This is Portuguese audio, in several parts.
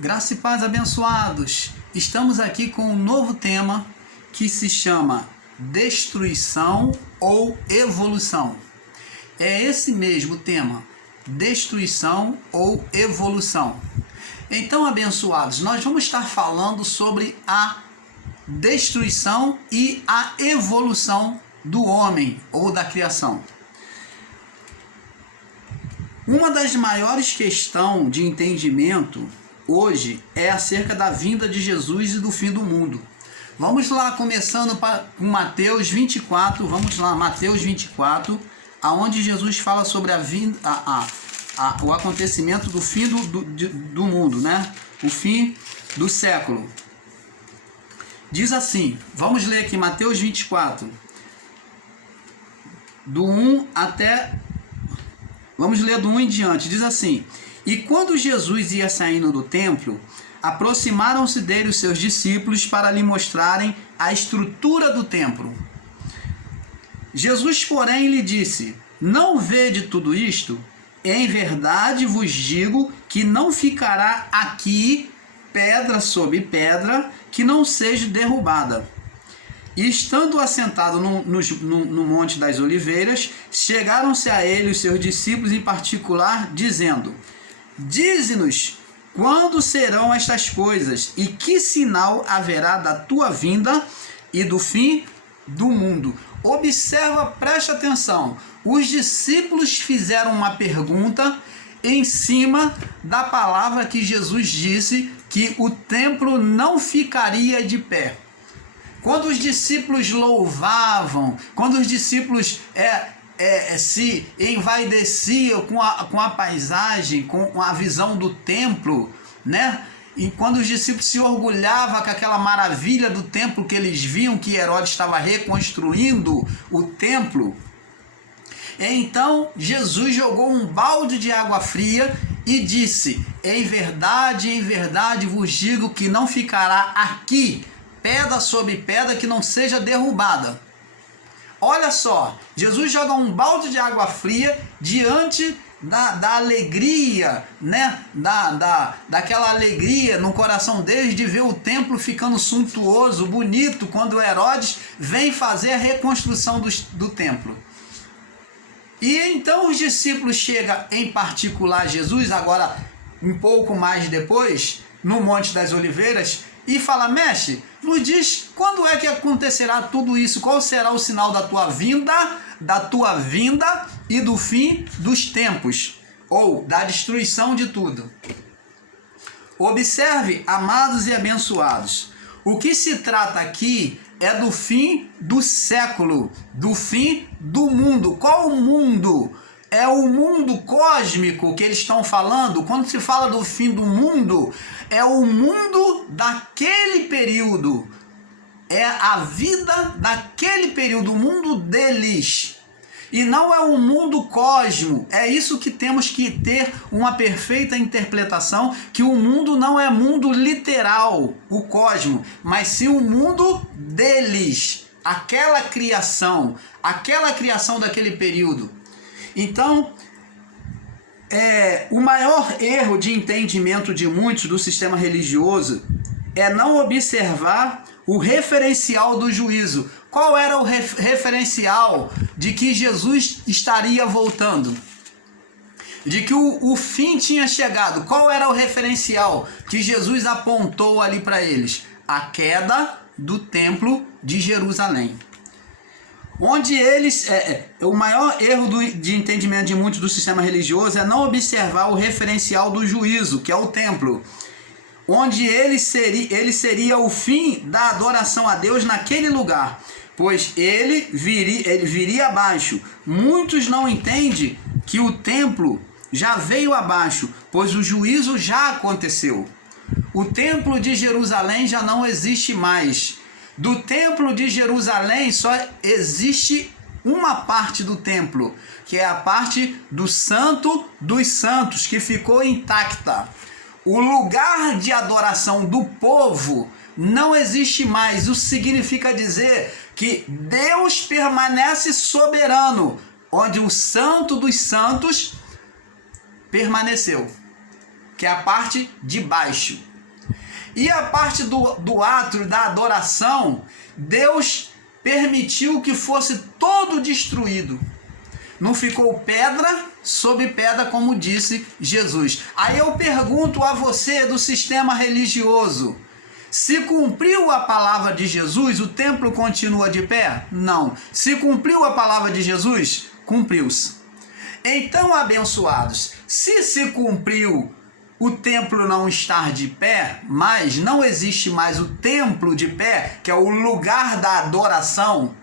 Graça e paz, abençoados! Estamos aqui com um novo tema que se chama destruição ou evolução. É esse mesmo tema, destruição ou evolução. Então, abençoados, nós vamos estar falando sobre a destruição e a evolução do homem ou da criação. Uma das maiores questões de entendimento hoje é acerca da vinda de Jesus e do fim do mundo. Vamos lá, começando com Mateus 24, vamos lá, Mateus 24, aonde Jesus fala sobre a vinda, o acontecimento do fim do mundo, né? O fim do século. Diz assim, vamos ler aqui Mateus 24, do 1 até... Vamos ler do 1 em diante, diz assim: E quando Jesus ia saindo do templo, aproximaram-se dele os seus discípulos para lhe mostrarem a estrutura do templo. Jesus, porém, lhe disse: Não vede tudo isto? Em verdade vos digo que não ficará aqui pedra sobre pedra que não seja derrubada. E estando assentado no Monte das Oliveiras, chegaram-se a ele os seus discípulos em particular, dizendo: Dize-nos quando serão estas coisas, e que sinal haverá da tua vinda e do fim do mundo. Observa, preste atenção, os discípulos fizeram uma pergunta em cima da palavra que Jesus disse que o templo não ficaria de pé. Quando os discípulos louvavam, quando os discípulos se envaideciam com a paisagem, com a visão do templo, né? E quando os discípulos se orgulhavam com aquela maravilha do templo que eles viam que Herodes estava reconstruindo o templo, então Jesus jogou um balde de água fria e disse: em verdade vos digo que não ficará aqui pedra sobre pedra que não seja derrubada. Olha só, Jesus joga um balde de água fria diante da alegria, né? Daquela alegria no coração deles de ver o templo ficando suntuoso, bonito, quando Herodes vem fazer a reconstrução do templo. E então os discípulos chegam, em particular Jesus, agora um pouco mais depois, no Monte das Oliveiras, e fala: Mestre, nos diz quando é que acontecerá tudo isso, qual será o sinal da tua vinda e do fim dos tempos, ou da destruição de tudo. Observe, amados e abençoados, o que se trata aqui é do fim do século, do fim do mundo. Qual o mundo? É o mundo cósmico que eles estão falando. Quando se fala do fim do mundo, é o mundo daquele período. É a vida daquele período, o mundo deles. E não é um mundo cósmico. É isso que temos que ter uma perfeita interpretação, que o mundo não é mundo literal, o cosmo, mas sim o mundo deles. Aquela criação daquele período. Então, o maior erro de entendimento de muitos do sistema religioso é não observar o referencial do juízo. Qual era o referencial de que Jesus estaria voltando? De que o fim tinha chegado? Qual era o referencial que Jesus apontou ali para eles? A queda do templo de Jerusalém. Onde eles, o maior erro de entendimento de muitos do sistema religioso é não observar o referencial do juízo, que é o templo, onde ele seria o fim da adoração a Deus naquele lugar, pois ele viria abaixo. Muitos não entendem que o templo já veio abaixo, pois o juízo já aconteceu. O templo de Jerusalém já não existe mais. Do templo de Jerusalém só existe uma parte do templo, que é a parte do Santo dos Santos, que ficou intacta. O lugar de adoração do povo não existe mais. Isso significa dizer que Deus permanece soberano, onde o Santo dos Santos permaneceu, que é a parte de baixo. E a parte do átrio, da adoração, Deus permitiu que fosse todo destruído. Não ficou pedra sobre pedra, como disse Jesus. Aí eu pergunto a você do sistema religioso: se cumpriu a palavra de Jesus, o templo continua de pé? Não. Se cumpriu a palavra de Jesus, cumpriu-se. Então, abençoados, se cumpriu o templo não estar de pé, mas não existe mais o templo de pé, que é o lugar da adoração,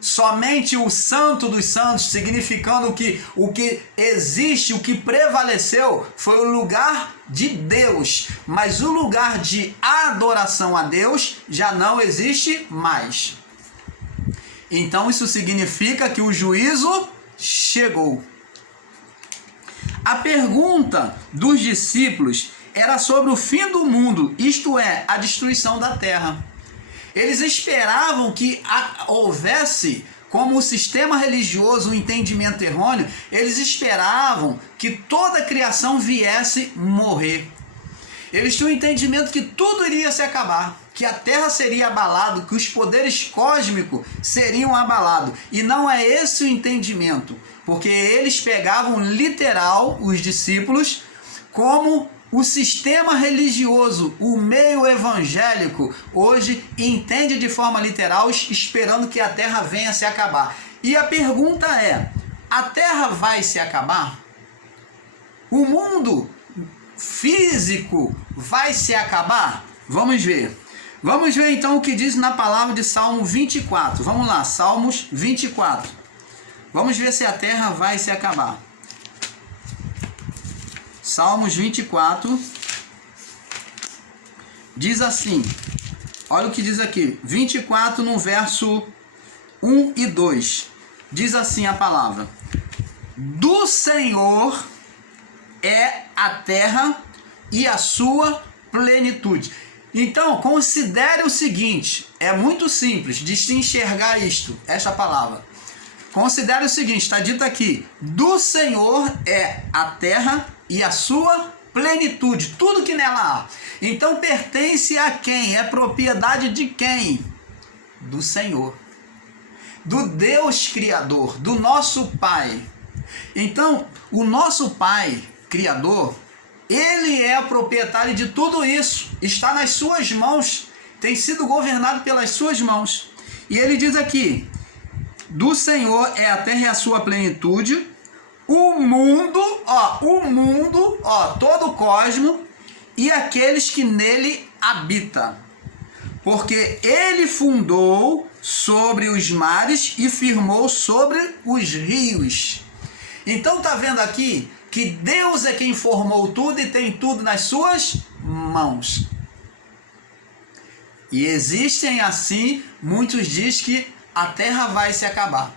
somente o Santo dos Santos, significando que o que existe, o que prevaleceu, foi o lugar de Deus, mas o lugar de adoração a Deus já não existe mais. Então isso significa que o juízo chegou. A pergunta dos discípulos era sobre o fim do mundo, isto é, a destruição da terra. Eles esperavam que houvesse, como o sistema religioso, um entendimento errôneo, eles esperavam que toda a criação viesse morrer. Eles tinham o entendimento que tudo iria se acabar, que a terra seria abalada, que os poderes cósmicos seriam abalados. E não é esse o entendimento, porque eles pegavam literal, os discípulos, como o sistema religioso, o meio evangélico, hoje entende de forma literal, esperando que a terra venha se acabar. E a pergunta é: a terra vai se acabar? O mundo físico vai se acabar? Vamos ver. Vamos ver então o que diz na palavra de Salmo 24. Vamos lá, Salmos 24. Vamos ver se a terra vai se acabar. Salmos 24 diz assim, olha o que diz aqui, 24 no verso 1 e 2, diz assim a palavra: do Senhor é a terra e a sua plenitude. Então, considere o seguinte, é muito simples de se enxergar esta palavra. Considere o seguinte, está dito aqui, do Senhor é a terra e a sua plenitude, tudo que nela há. Então pertence a quem? É propriedade de quem? Do Senhor, do Deus Criador, do nosso Pai. Então, o nosso Pai Criador, Ele é o proprietário de tudo isso, está nas suas mãos, tem sido governado pelas suas mãos. E Ele diz aqui, do Senhor é a terra e a sua plenitude, o mundo, todo o cosmo e aqueles que nele habitam. Porque ele fundou sobre os mares e firmou sobre os rios. Então tá vendo aqui que Deus é quem formou tudo e tem tudo nas suas mãos. E existem assim, muitos dizem que a terra vai se acabar.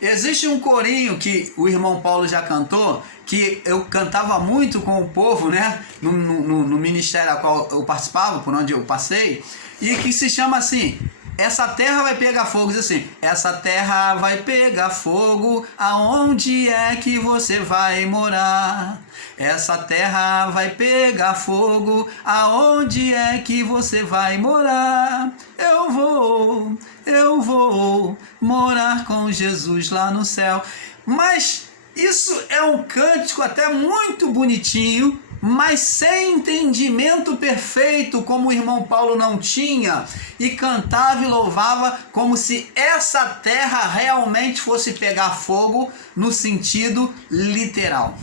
Existe um corinho que o irmão Paulo já cantou, que eu cantava muito com o povo, né? No ministério a qual eu participava, por onde eu passei, e que se chama assim: essa terra vai pegar fogo. Diz assim: essa terra vai pegar fogo, aonde é que você vai morar? Essa terra vai pegar fogo, aonde é que você vai morar? Eu vou morar com Jesus lá no céu. Mas isso é um cântico até muito bonitinho, mas sem entendimento perfeito, como o irmão Paulo não tinha, e cantava e louvava como se essa terra realmente fosse pegar fogo no sentido literal.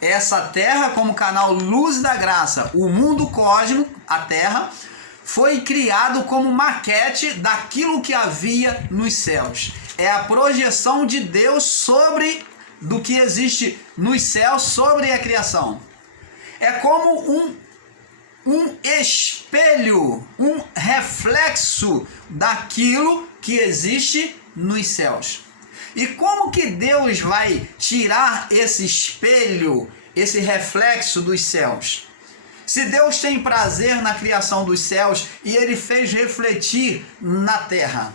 Essa terra, como canal Luz da Graça, o mundo cósmico, a terra, foi criado como maquete daquilo que havia nos céus. É a projeção de Deus sobre do que existe nos céus sobre a criação. É como um espelho, um reflexo daquilo que existe nos céus. E como que Deus vai tirar esse espelho, esse reflexo dos céus? Se Deus tem prazer na criação dos céus e Ele fez refletir na terra,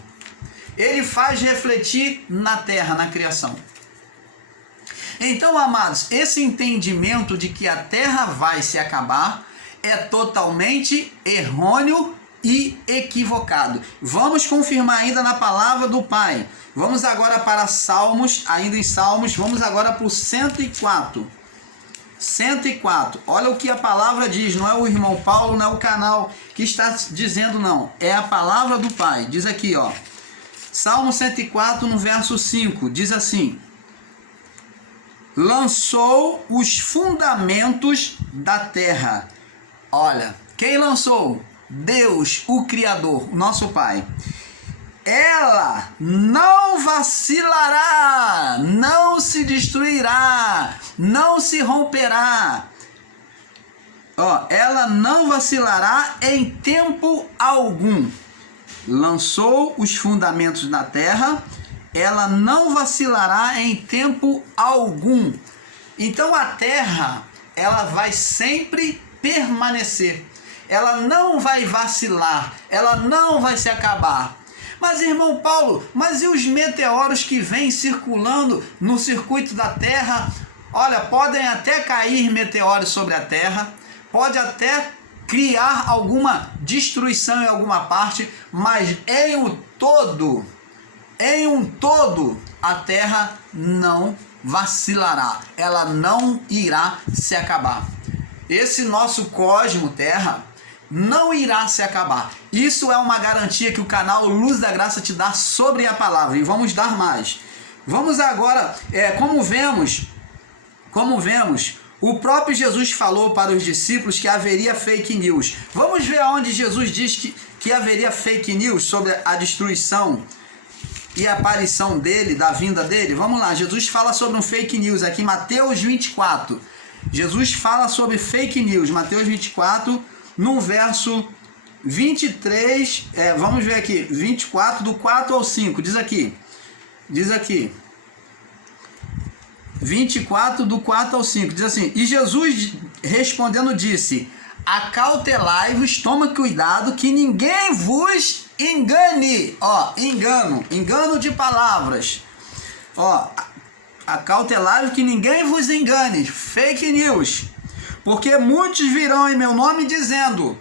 Ele faz refletir na terra, na criação. Então, amados, esse entendimento de que a terra vai se acabar é totalmente errôneo e equivocado. Vamos confirmar ainda na palavra do Pai. Vamos agora para Salmos, ainda em Salmos, vamos agora para o 104. 104. Olha o que a palavra diz, não é o irmão Paulo, não é o canal que está dizendo, não. É a palavra do Pai. Diz aqui, ó. Salmo 104, no verso 5, diz assim: lançou os fundamentos da terra. Olha, quem lançou? Deus, o Criador, nosso Pai. Ela não vacilará, não se destruirá, não se romperá. Ó, ela não vacilará em tempo algum. Lançou os fundamentos da terra, ela não vacilará em tempo algum. Então a terra, ela vai sempre permanecer. Ela não vai vacilar, ela não vai se acabar. Mas, irmão Paulo, mas e os meteoros que vêm circulando no circuito da Terra? Olha, podem até cair meteoros sobre a Terra, pode até criar alguma destruição em alguma parte, mas em um todo, a Terra não vacilará, ela não irá se acabar. Esse nosso cosmo Terra não irá se acabar. Isso é uma garantia que o canal Luz da Graça te dá sobre a palavra. E vamos dar mais. Vamos agora, como vemos, o próprio Jesus falou para os discípulos que haveria fake news. Vamos ver aonde Jesus diz que haveria fake news sobre a destruição e a aparição dele, da vinda dele. Vamos lá, Jesus fala sobre um fake news aqui, Mateus 24. Jesus fala sobre fake news, Mateus 24, no verso 23, vamos ver aqui, 24, do 4 ao 5, diz aqui, 24, do 4 ao 5, diz assim: e Jesus respondendo disse: acautelai-vos, toma cuidado que ninguém vos engane. Ó, engano de palavras. Ó, acautelai-vos que ninguém vos engane, fake news. Porque muitos virão em meu nome dizendo: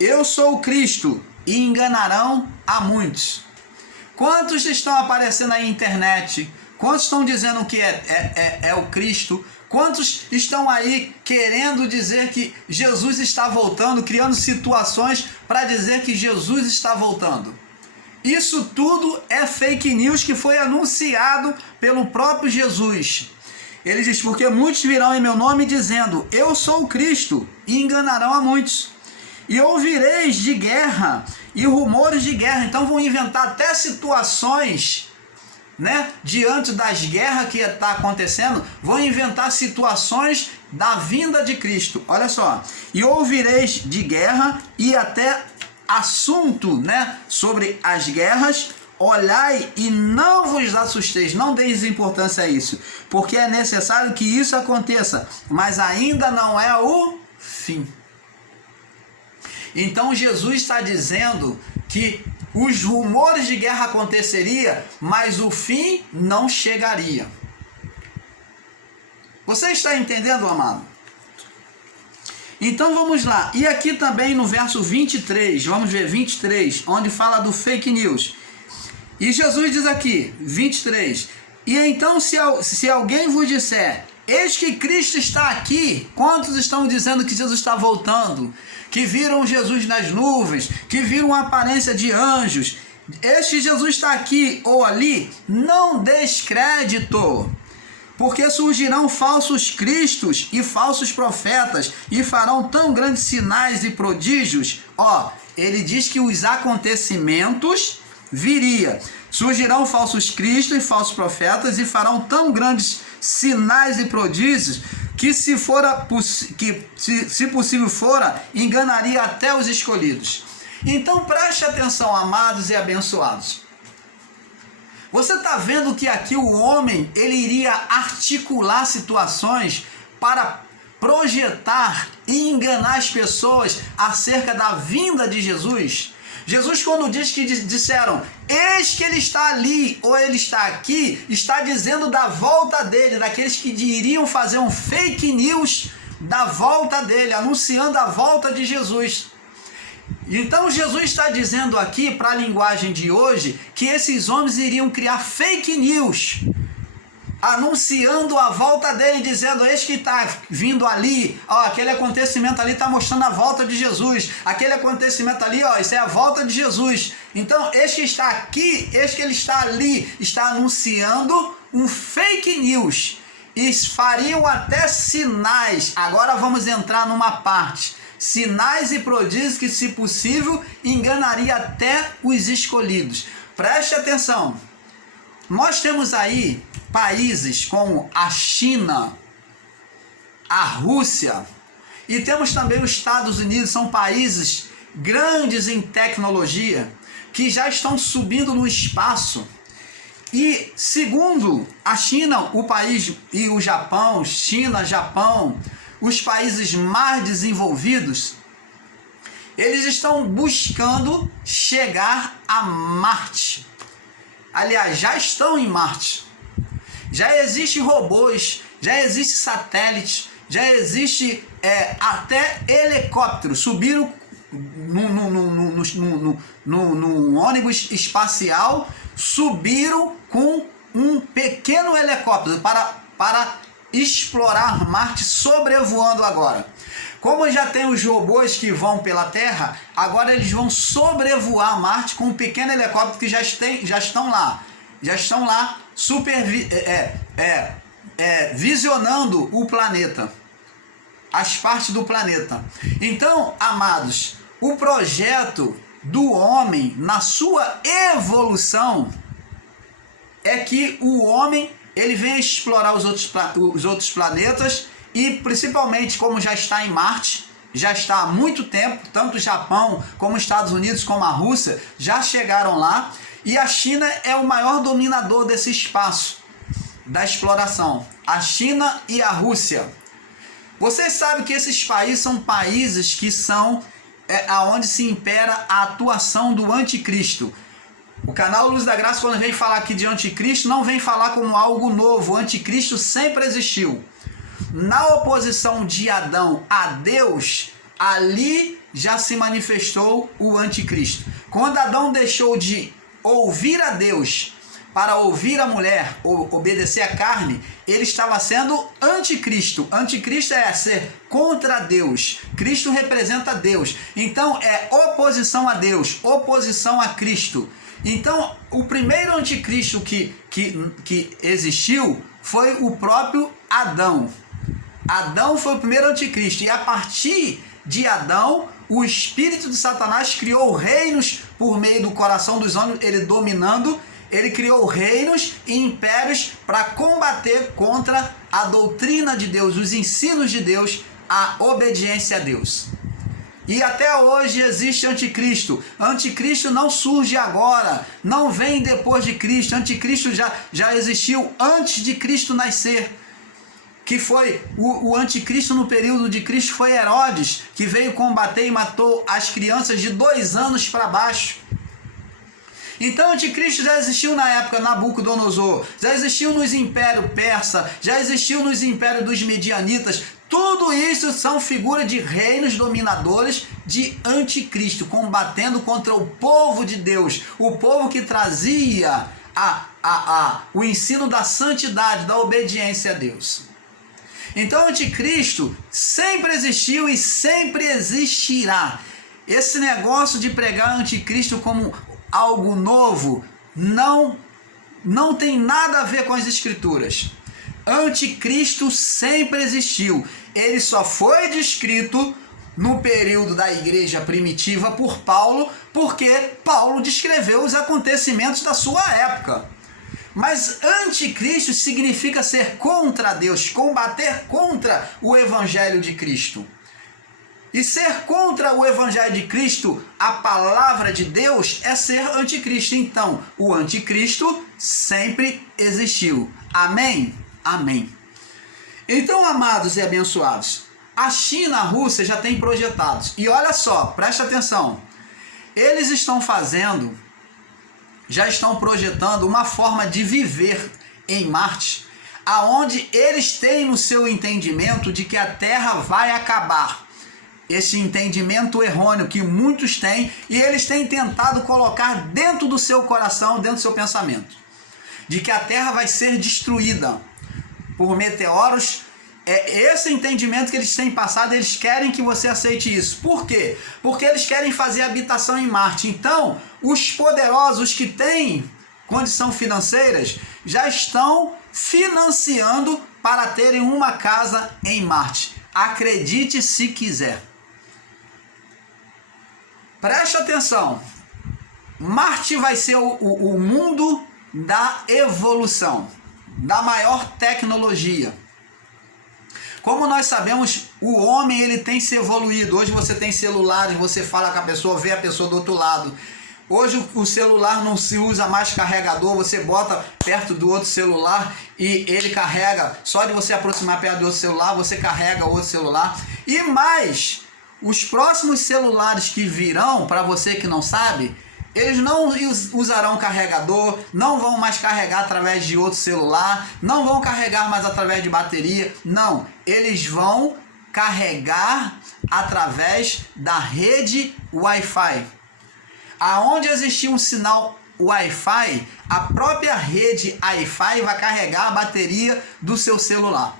eu sou o Cristo, e enganarão a muitos. Quantos estão aparecendo na internet? Quantos estão dizendo que é o Cristo? Quantos estão aí querendo dizer que Jesus está voltando, criando situações para dizer que Jesus está voltando? Isso tudo é fake news que foi anunciado pelo próprio Jesus. Ele diz: porque muitos virão em meu nome dizendo: eu sou o Cristo, e enganarão a muitos. E ouvireis de guerra e rumores de guerra. Então vão inventar até situações, né, diante das guerras que está acontecendo, vão inventar situações da vinda de Cristo. Olha só. E ouvireis de guerra e até assunto, né, sobre as guerras. Olhai e não vos assusteis, não deis importância a isso, porque é necessário que isso aconteça, mas ainda não é o fim. Então Jesus está dizendo que os rumores de guerra aconteceria, mas o fim não chegaria. Você está entendendo, amado? Então vamos lá. E aqui também no verso 23, vamos ver 23, onde fala do fake news. E Jesus diz aqui, 23, e então se alguém vos disser: eis que Cristo está aqui, quantos estão dizendo que Jesus está voltando? Que viram Jesus nas nuvens, que viram a aparência de anjos, este Jesus está aqui ou ali, não descrédito, porque surgirão falsos cristos e falsos profetas, e farão tão grandes sinais e prodígios. Ó, ele diz que os acontecimentos viria. Surgirão falsos cristos e falsos profetas e farão tão grandes sinais e prodígios que se possível fora, enganaria até os escolhidos. Então preste atenção, amados e abençoados. Você está vendo que aqui o homem, ele iria articular situações para projetar e enganar as pessoas acerca da vinda de Jesus? Jesus, quando diz que disseram: eis que ele está ali, ou ele está aqui, está dizendo da volta dele, daqueles que iriam fazer um fake news da volta dele, anunciando a volta de Jesus. Então Jesus está dizendo aqui, para a linguagem de hoje, que esses homens iriam criar fake news, anunciando a volta dele, dizendo: eis que está vindo ali, ó, aquele acontecimento ali está mostrando a volta de Jesus, aquele acontecimento ali, ó, isso é a volta de Jesus. Então, eis que está aqui, eis que ele está ali, está anunciando um fake news. E fariam até sinais. Agora vamos entrar numa parte: sinais e prodígios que, se possível, enganaria até os escolhidos. Preste atenção. Nós temos aí países como a China, a Rússia, e temos também os Estados Unidos. São países grandes em tecnologia que já estão subindo no espaço. E segundo a China, o país, e o Japão, China, Japão, os países mais desenvolvidos, eles estão buscando chegar a Marte. Aliás, já estão em Marte. Já existem robôs, já existem satélites, já existe até helicóptero. Subiram no ônibus espacial, subiram com um pequeno helicóptero para explorar Marte, sobrevoando agora. Como já tem os robôs que vão pela Terra, agora eles vão sobrevoar Marte com um pequeno helicóptero que já estão lá visionando o planeta, as partes do planeta. Então, amados, o projeto do homem na sua evolução é que o homem ele venha explorar os outros planetas, e principalmente, como já está em Marte, já está há muito tempo, tanto o Japão como os Estados Unidos como a Rússia já chegaram lá, e a China é o maior dominador desse espaço da exploração, a China e a Rússia. Vocês sabem que esses países são países que são aonde se impera a atuação do anticristo. O canal Luz da Graça, quando vem falar aqui de anticristo, não vem falar como algo novo. O anticristo sempre existiu. Na oposição de Adão a Deus, ali já se manifestou o anticristo. Quando Adão deixou de ouvir a Deus para ouvir a mulher, ou obedecer a carne, ele estava sendo anticristo. Anticristo é ser contra Deus. Cristo representa Deus. Então é oposição a Deus, oposição a Cristo. Então o primeiro anticristo que existiu foi o próprio Adão. Adão foi o primeiro anticristo, e a partir de Adão, o espírito de Satanás criou reinos por meio do coração dos homens, ele dominando. Ele criou reinos e impérios para combater contra a doutrina de Deus, os ensinos de Deus, a obediência a Deus. E até hoje existe anticristo. Anticristo não surge agora, não vem depois de Cristo. Anticristo já existiu antes de Cristo nascer. Que foi o anticristo no período de Cristo, foi Herodes, que veio combater e matou as crianças de 2 anos para baixo. Então o anticristo já existiu na época Nabucodonosor, já existiu nos impérios persa, já existiu nos impérios dos medianitas. Tudo isso são figuras de reinos dominadores de anticristo, combatendo contra o povo de Deus, o povo que trazia o ensino da santidade, da obediência a Deus. Então o anticristo sempre existiu e sempre existirá. Esse negócio de pregar anticristo como algo novo não tem nada a ver com as escrituras. Anticristo sempre existiu. Ele só foi descrito no período da igreja primitiva por Paulo, porque Paulo descreveu os acontecimentos da sua época. Mas anticristo significa ser contra Deus, combater contra o evangelho de Cristo. E ser contra o evangelho de Cristo, a palavra de Deus, é ser anticristo. Então, o anticristo sempre existiu. Amém? Amém. Então, amados e abençoados, a China e a Rússia já têm projetados. E olha só, presta atenção. Eles já estão projetando uma forma de viver em Marte, aonde eles têm no seu entendimento de que a Terra vai acabar. Esse entendimento errôneo que muitos têm, e eles têm tentado colocar dentro do seu coração, dentro do seu pensamento, de que a Terra vai ser destruída por meteoros. É esse entendimento que eles têm passado, eles querem que você aceite isso. Por quê? Porque eles querem fazer habitação em Marte. Então, os poderosos que têm condição financeiras já estão financiando para terem uma casa em Marte. Acredite se quiser. Preste atenção. Marte vai ser o mundo da evolução, da maior tecnologia. Como nós sabemos, o homem ele tem se evoluído. Hoje você tem celulares, você fala com a pessoa, vê a pessoa do outro lado. Hoje o celular não se usa mais carregador, você bota perto do outro celular e ele carrega. Só de você aproximar perto do outro celular, você carrega o outro celular. E mais, os próximos celulares que virão, para você que não sabe, eles não usarão carregador, não vão mais carregar através de outro celular, não vão carregar mais através de bateria, não. Eles vão carregar através da rede Wi-Fi. Aonde existir um sinal Wi-Fi, a própria rede Wi-Fi vai carregar a bateria do seu celular.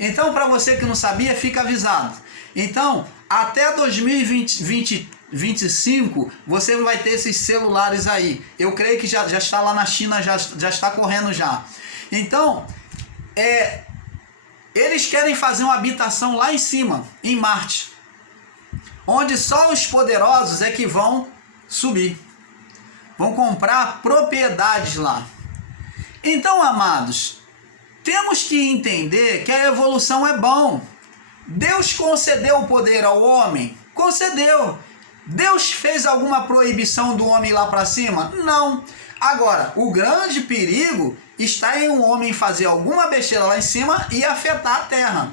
Então, para você que não sabia, fica avisado. Então, até 2025, você vai ter esses celulares aí. Eu creio que já está lá na China, já está correndo já. Então, eles querem fazer uma habitação lá em cima, em Marte, onde só os poderosos é que vão subir, vão comprar propriedades lá. Então, amados, temos que entender que a evolução é bom. Deus concedeu o poder ao homem? Concedeu. Deus fez alguma proibição do homem ir lá para cima? Não. Agora, o grande perigo está em um homem fazer alguma besteira lá em cima e afetar a Terra.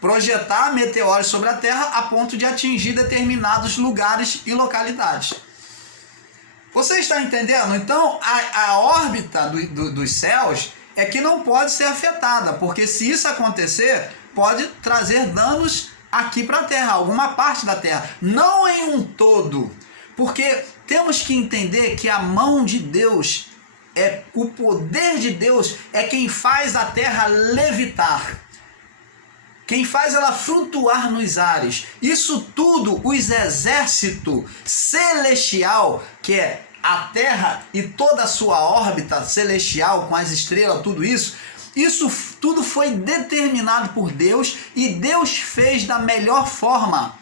Projetar meteoros sobre a Terra a ponto de atingir determinados lugares e localidades. Você está entendendo? Então, a órbita dos céus é que não pode ser afetada, porque se isso acontecer, pode trazer danos aqui para a Terra, alguma parte da Terra, não em um todo, porque temos que entender que a mão de Deus, o poder de Deus é quem faz a Terra levitar, quem faz ela flutuar nos ares. Isso tudo, os exércitos celestial, que é a Terra e toda a sua órbita celestial com as estrelas, tudo isso tudo foi determinado por Deus e Deus fez da melhor forma.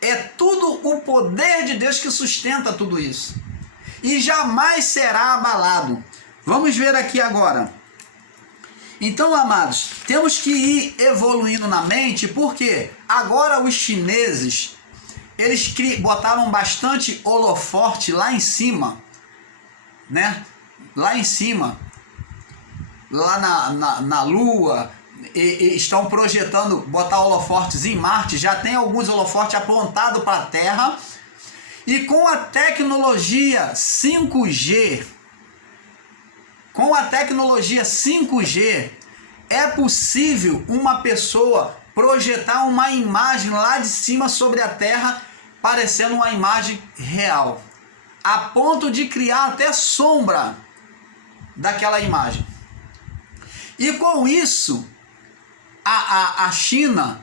É tudo o poder de Deus que sustenta tudo isso. E jamais será abalado. Vamos ver aqui agora. Então, amados, temos que ir evoluindo na mente, porque agora os chineses, eles botaram bastante holoforte lá em cima, né? Lá em cima, lá na Lua, e estão projetando botar holofortes em Marte. Já tem alguns holofortes apontados para a Terra. E com a tecnologia 5G, é possível uma pessoa projetar uma imagem lá de cima sobre a Terra, parecendo uma imagem real, a ponto de criar até sombra daquela imagem. E com isso, a China,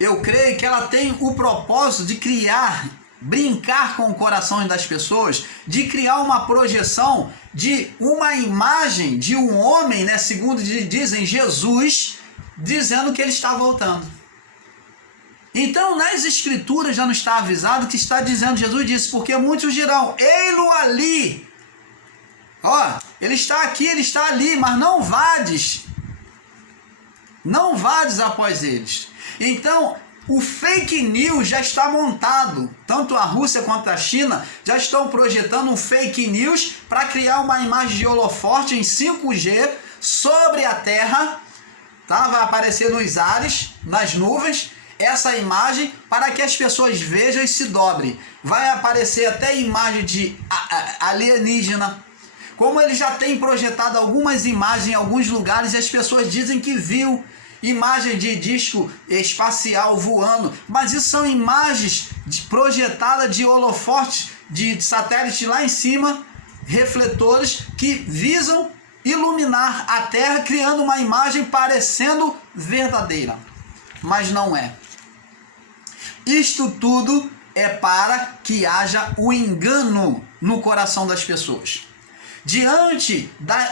eu creio que ela tem o propósito de brincar com o coração das pessoas, de criar uma projeção de uma imagem de um homem, né, segundo dizem Jesus, dizendo que ele está voltando. Então, nas escrituras já não está avisado que está dizendo, Jesus disse, porque muitos dirão, ei-lo ali. Ó, ele está aqui, ele está ali, mas não vades após eles. Então, o fake news já está montado. Tanto a Rússia quanto a China já estão projetando um fake news para criar uma imagem de holoforte em 5G sobre a Terra. Tá? Vai aparecer nos ares, nas nuvens, essa imagem para que as pessoas vejam e se dobrem. Vai aparecer até imagem de alienígena. como ele já tem projetado algumas imagens em alguns lugares e as pessoas dizem que viu imagem de disco espacial voando, mas isso são imagens projetadas de holofotes, de satélite lá em cima, refletores que visam iluminar a Terra, criando uma imagem parecendo verdadeira, mas não é. Isto tudo é para que haja o engano no coração das pessoas. Diante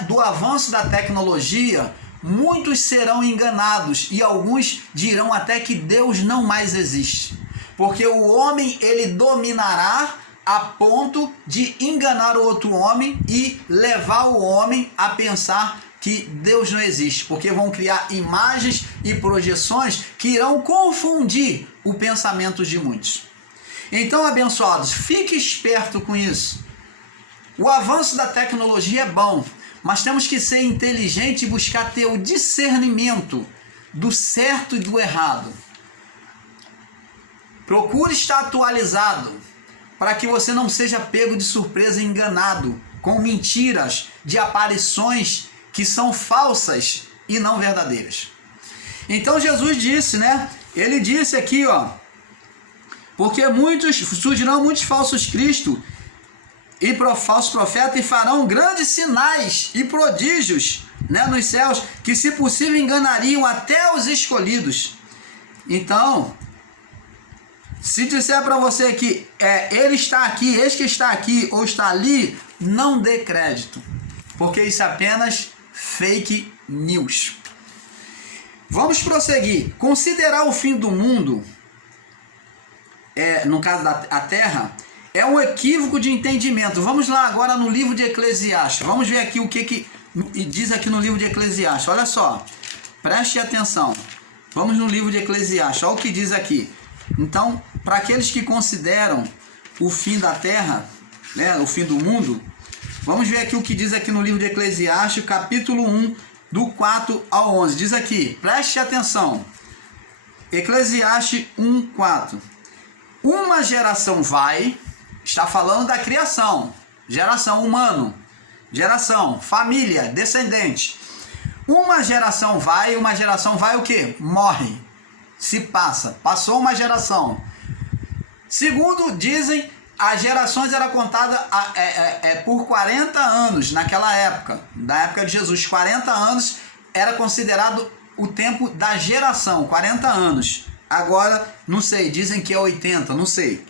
do avanço da tecnologia, muitos serão enganados e alguns dirão até que Deus não mais existe, porque o homem ele dominará a ponto de enganar o outro homem e levar o homem a pensar que Deus não existe, porque vão criar imagens e projeções que irão confundir o pensamento de muitos. Então, abençoados, fique esperto com isso. O avanço da tecnologia é bom, mas temos que ser inteligentes e buscar ter o discernimento do certo e do errado. Procure estar atualizado para que você não seja pego de surpresa e enganado com mentiras de aparições que são falsas e não verdadeiras. Então Jesus disse, né? Ele disse aqui, ó, porque surgirão muitos falsos cristos e falsos profetas e farão grandes sinais e prodígios, né, nos céus, que se possível enganariam até os escolhidos. Então, se disser para você que ele está aqui, este que está aqui ou está ali, não dê crédito, porque isso é apenas fake news. Vamos prosseguir. Considerar o fim do mundo, no caso da Terra, é um equívoco de entendimento. Vamos lá agora no livro de Eclesiastes. Vamos ver aqui o que diz aqui no livro de Eclesiastes. Olha só, preste atenção. Vamos no livro de Eclesiastes. Olha o que diz aqui. Então, para aqueles que consideram o fim da Terra, né, o fim do mundo, vamos ver aqui o que diz aqui no livro de Eclesiastes, capítulo 1, do 4 ao 11. Diz aqui, preste atenção. Eclesiastes 1, 4. Uma geração vai, está falando da criação, geração humano, geração, família, descendente. Uma geração vai o quê? Morre, se passa, passou uma geração. Segundo dizem, as gerações eram contadas por 40 anos naquela época, da época de Jesus. 40 anos era considerado o tempo da geração, 40 anos. Agora, não sei, dizem que é 80, não sei.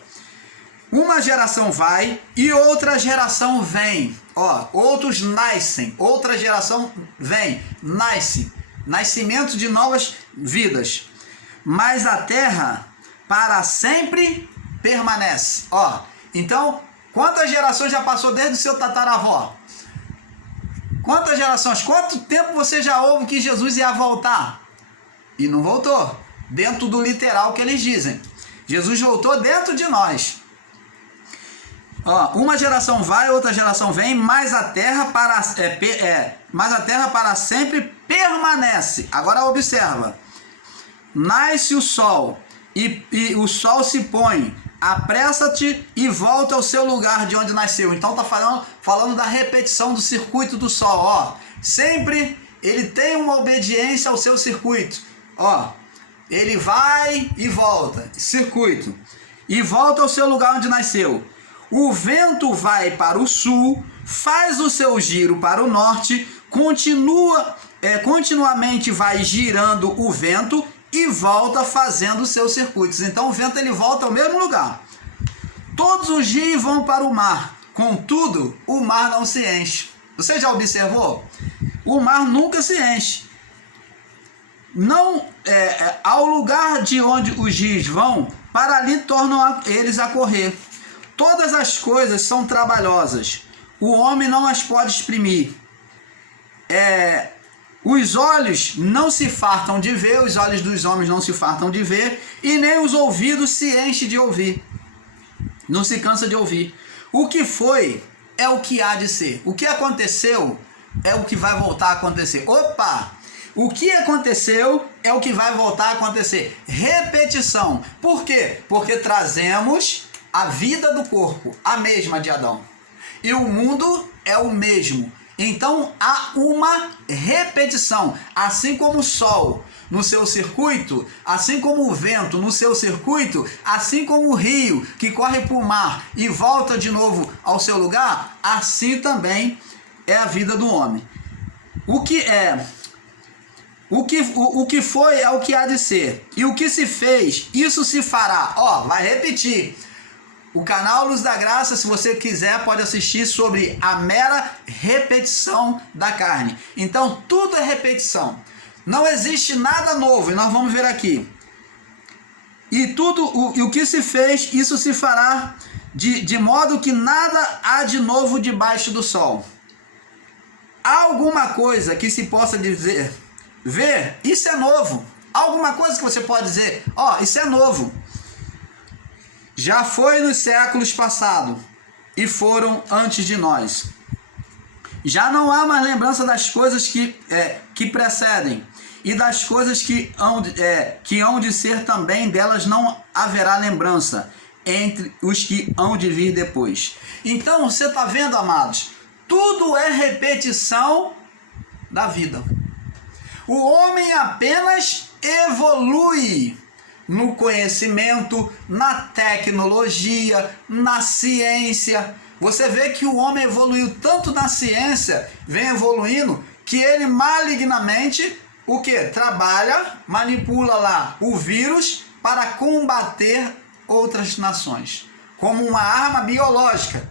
Uma geração vai e outra geração vem. Ó, outros nascem, outra geração vem, nasce. Nascimento de novas vidas. Mas a terra para sempre permanece. Ó, então, quantas gerações já passou desde o seu tataravó? Quantas gerações? Quanto tempo você já ouve que Jesus ia voltar? E não voltou. Dentro do literal que eles dizem. Jesus voltou dentro de nós. Ó, uma geração vai, outra geração vem, mas a terra para sempre permanece. Agora observa. Nasce o sol e o sol se põe. Apressa-te e volta ao seu lugar de onde nasceu. Então está falando da repetição do circuito do sol. Ó, sempre ele tem uma obediência ao seu circuito. Ó, ele vai e volta, circuito, e volta ao seu lugar onde nasceu. O vento vai para o sul, faz o seu giro para o norte, continuamente vai girando o vento e volta fazendo os seus circuitos. Então o vento ele volta ao mesmo lugar. Todos os dias vão para o mar, contudo o mar não se enche. Você já observou? O mar nunca se enche. Não ao lugar de onde os rios vão, para ali tornam eles a correr. Todas as coisas são trabalhosas, o homem não as pode exprimir. Os olhos não se fartam de ver, os olhos dos homens não se fartam de ver, e nem os ouvidos se enchem de ouvir. Não se cansa de ouvir. O que foi é o que há de ser. O que aconteceu é o que vai voltar a acontecer. Opa! O que aconteceu é o que vai voltar a acontecer. Repetição. Por quê? Porque trazemos a vida do corpo, a mesma de Adão. e o mundo é o mesmo. Então há uma repetição, assim como o Sol no seu circuito, assim como o vento no seu circuito, assim como o rio que corre para o mar e volta de novo ao seu lugar, assim também é a vida do homem. O que foi é o que há de ser, e o que se fez, isso se fará. Vai repetir. O canal Luz da Graça, se você quiser, pode assistir sobre a mera repetição da carne. Então, tudo é repetição. Não existe nada novo, e nós vamos ver aqui. E o que se fez, isso se fará, de modo que nada há de novo debaixo do sol. Há alguma coisa que se possa dizer, ver, isso é novo. Há alguma coisa que você pode dizer, isso é novo. Já foi nos séculos passados e foram antes de nós. Já não há mais lembrança das coisas que precedem, e das coisas que hão de ser também, delas não haverá lembrança entre os que hão de vir depois. Então você está vendo, amados, tudo é repetição da vida. O homem apenas evolui no conhecimento, na tecnologia, na ciência. Você vê que o homem evoluiu tanto na ciência, vem evoluindo, que ele malignamente, trabalha, manipula lá o vírus para combater outras nações, como uma arma biológica,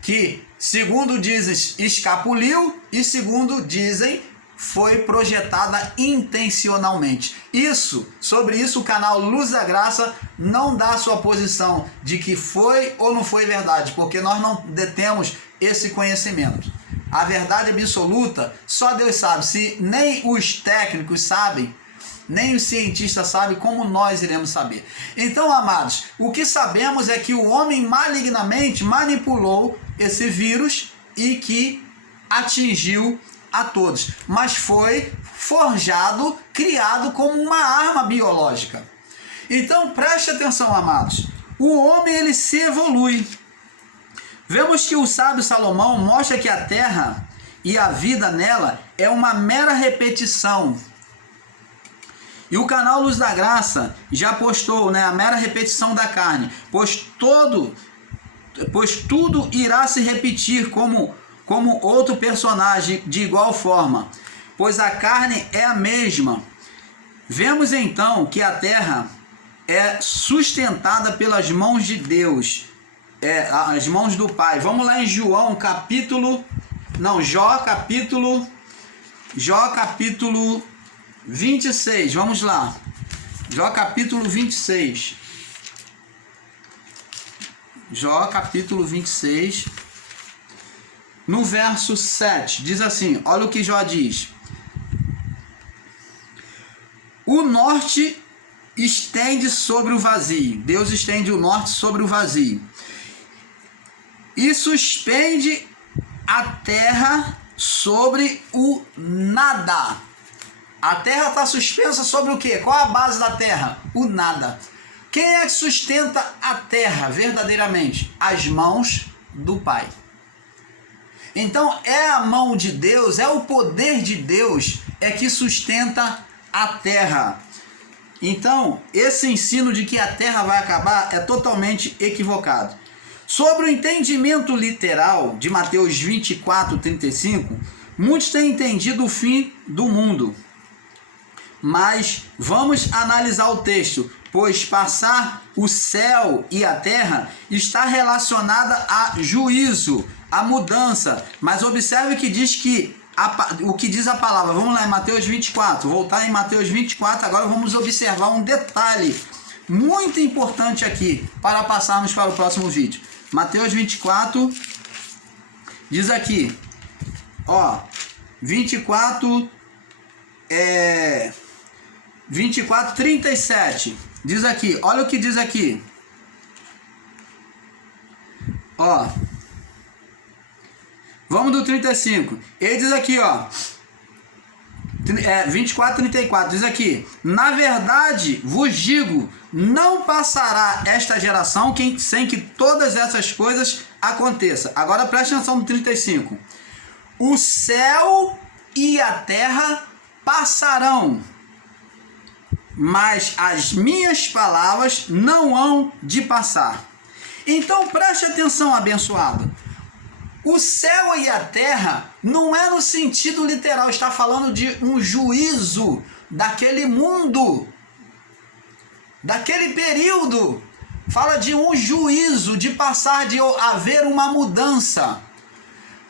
que, segundo dizem, escapuliu, e segundo dizem, foi projetada intencionalmente. Sobre isso o canal Luz da Graça não dá sua posição de que foi ou não foi verdade, porque nós não detemos esse conhecimento. A verdade absoluta, só Deus sabe. Se nem os técnicos sabem, nem os cientistas sabem, como nós iremos saber? Então, amados, o que sabemos é que o homem malignamente manipulou esse vírus e que atingiu a todos, mas foi forjado, criado como uma arma biológica. Então preste atenção, amados, o homem ele se evolui. Vemos que o sábio Salomão mostra que a terra e a vida nela é uma mera repetição. E o canal Luz da Graça já postou, a mera repetição da carne, pois tudo irá se repetir como outro personagem de igual forma, pois a carne é a mesma. Vemos então que a terra é sustentada pelas mãos de Deus, as mãos do Pai. Vamos lá em Jó capítulo 26, vamos lá. Jó capítulo 26. Jó capítulo 26. No verso 7, diz assim, olha o que Jó diz. O norte estende sobre o vazio. Deus estende o norte sobre o vazio. E suspende a terra sobre o nada. A terra está suspensa sobre o quê? Qual é a base da terra? O nada. Quem é que sustenta a terra verdadeiramente? As mãos do Pai. Então é a mão de Deus, é o poder de Deus que sustenta a terra. Então esse ensino de que a terra vai acabar é totalmente equivocado. Sobre o entendimento literal de Mateus 24:35, muitos têm entendido o fim do mundo. Mas vamos analisar o texto, pois passar o céu e a terra está relacionada a juízo, a mudança. Mas observe que diz o que diz a palavra. Vamos lá em Mateus 24, voltar em Mateus 24, agora vamos observar um detalhe muito importante aqui, para passarmos para o próximo vídeo. Mateus 24, diz aqui, 24:37, diz aqui, olha o que diz aqui, vamos do 35, ele diz aqui, 24:34, diz aqui, na verdade vos digo, não passará esta geração sem que todas essas coisas aconteça. Agora preste atenção no 35. O céu e a terra passarão, mas as minhas palavras não hão de passar. Então preste atenção, abençoado. O céu e a terra não é no sentido literal, está falando de um juízo daquele mundo, daquele período. Fala de um juízo, de passar, de haver uma mudança.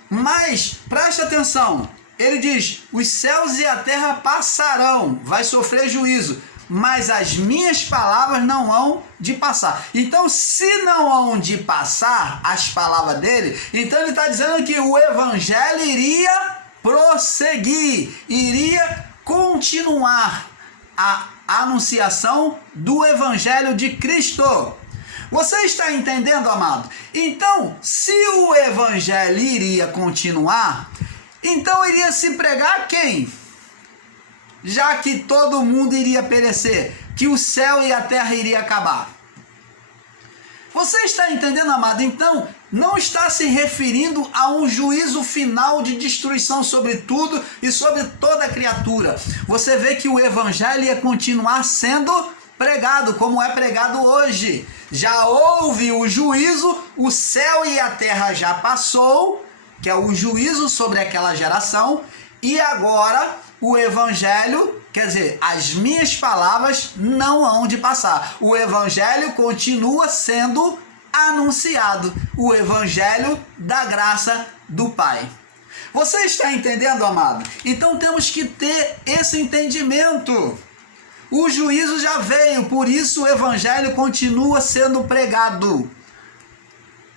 Mas, preste atenção, ele diz, os céus e a terra passarão, vai sofrer juízo, mas as minhas palavras não hão de passar. Então, se não hão de passar as palavras dele, então ele está dizendo que o evangelho iria prosseguir, iria continuar a anunciação do evangelho de Cristo. Você está entendendo, amado? Então, se o evangelho iria continuar, então iria se pregar a quem? Já que todo mundo iria perecer, que o céu e a terra iria acabar. Você está entendendo, amado? Então, não está se referindo a um juízo final de destruição sobre tudo e sobre toda a criatura. Você vê que o evangelho ia continuar sendo pregado, como é pregado hoje. Já houve o juízo, o céu e a terra já passou, que é o juízo sobre aquela geração, e agora o evangelho, quer dizer, as minhas palavras não hão de passar. O evangelho continua sendo anunciado, o evangelho da graça do Pai. Você está entendendo, amado? Então temos que ter esse entendimento. O juízo já veio, por isso o evangelho continua sendo pregado.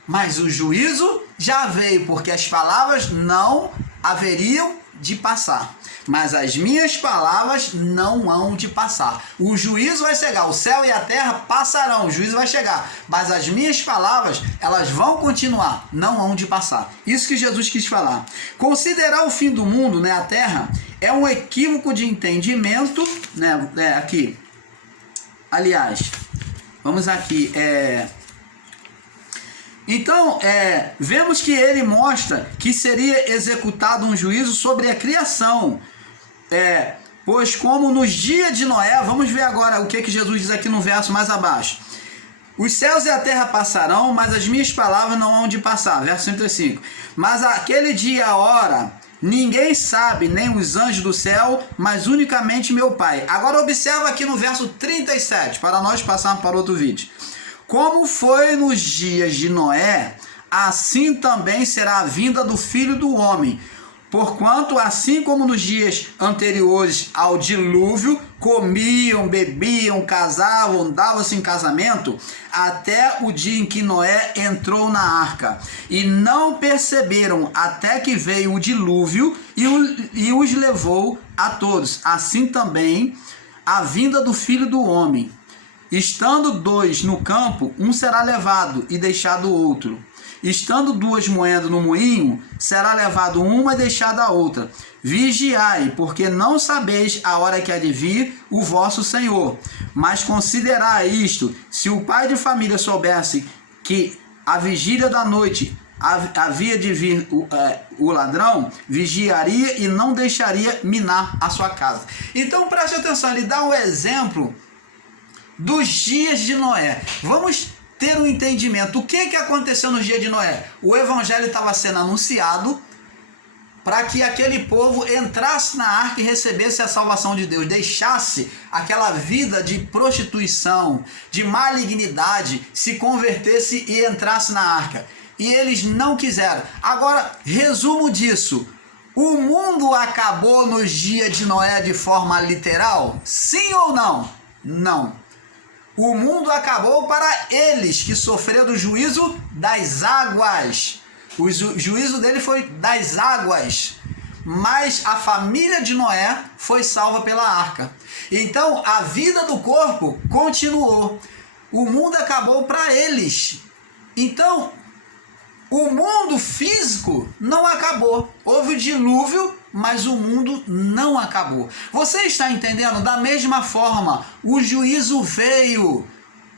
Mas o juízo já veio, porque as palavras não haveriam de passar. Mas as minhas palavras não hão de passar. O juízo vai chegar, o céu e a terra passarão, o juízo vai chegar. Mas as minhas palavras, elas vão continuar, não hão de passar. Isso que Jesus quis falar. Considerar o fim do mundo, né, a terra, é um equívoco de entendimento, né, aqui. Aliás, vamos aqui, Então, vemos que ele mostra que seria executado um juízo sobre a criação. Pois como nos dias de Noé, vamos ver agora o que Jesus diz aqui no verso mais abaixo. Os céus e a terra passarão, mas as minhas palavras não hão de passar. Verso 35. Mas aquele dia e a hora, ninguém sabe, nem os anjos do céu, mas unicamente meu Pai. Agora observa aqui no verso 37, para nós passarmos para outro vídeo. Como foi nos dias de Noé, assim também será a vinda do Filho do Homem. Porquanto, assim como nos dias anteriores ao dilúvio, comiam, bebiam, casavam, davam-se em casamento, até o dia em que Noé entrou na arca. E não perceberam até que veio o dilúvio e os levou a todos. Assim também a vinda do Filho do Homem. Estando dois no campo, um será levado e deixado o outro. Estando duas moendo no moinho, será levado uma e deixada a outra. Vigiai, porque não sabeis a hora que há de vir o vosso Senhor. Mas considerai isto: se o pai de família soubesse que a vigília da noite havia de vir o ladrão, vigiaria e não deixaria minar a sua casa. Então preste atenção, ele dá um exemplo dos dias de Noé. Vamos ter um entendimento. O que aconteceu nos dias de Noé? O evangelho estava sendo anunciado para que aquele povo entrasse na arca e recebesse a salvação de Deus, deixasse aquela vida de prostituição, de malignidade, se convertesse e entrasse na arca. E eles não quiseram. Agora, resumo disso: o mundo acabou nos dias de Noé de forma literal? Sim ou não? Não. O mundo acabou para eles que sofreram do juízo das águas. O juízo dele foi das águas. Mas a família de Noé foi salva pela arca. Então a vida do corpo continuou. O mundo acabou para eles. Então o mundo físico não acabou. Houve o dilúvio, mas o mundo não acabou. Você está entendendo? Da mesma forma, o juízo veio.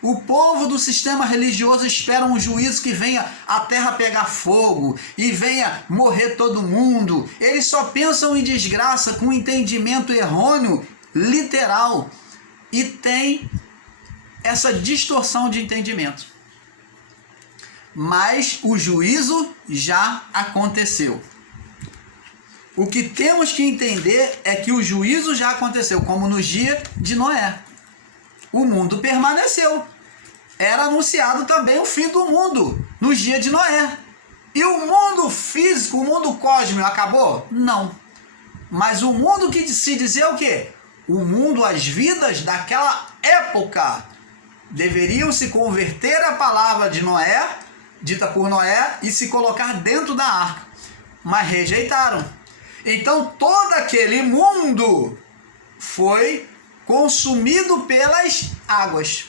O povo do sistema religioso espera um juízo que venha a terra pegar fogo e venha morrer todo mundo. Eles só pensam em desgraça com entendimento errôneo, literal, e tem essa distorção de entendimento. Mas o juízo já aconteceu. O que temos que entender é que o juízo já aconteceu, como no dia de Noé. O mundo permaneceu. Era anunciado também o fim do mundo nos dias de Noé. E o mundo físico, o mundo cósmico acabou? Não. Mas o mundo que se dizia o quê? O mundo, as vidas daquela época deveriam se converter à palavra de Noé, dita por Noé, e se colocar dentro da arca. Mas rejeitaram. Então todo aquele mundo foi consumido pelas águas.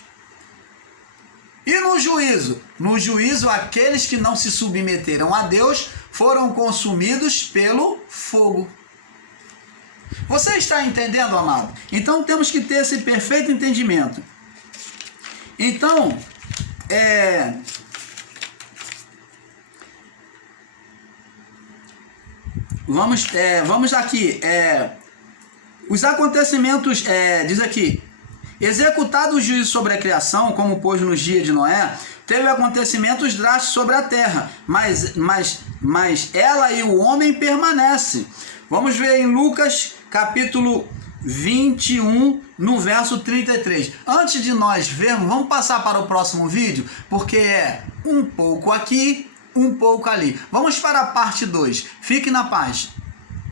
E no juízo? No juízo, aqueles que não se submeteram a Deus foram consumidos pelo fogo. Você está entendendo, amado? Então temos que ter esse perfeito entendimento. Então, vamos aqui. Os acontecimentos, diz aqui, executado o juízo sobre a criação, como pôs nos dias de Noé, teve acontecimentos drásticos sobre a terra, mas ela e o homem permanecem. Vamos ver em Lucas capítulo 21, no verso 33. Antes de nós vermos, vamos passar para o próximo vídeo, porque é um pouco aqui, um pouco ali. Vamos para a parte 2. Fique na paz.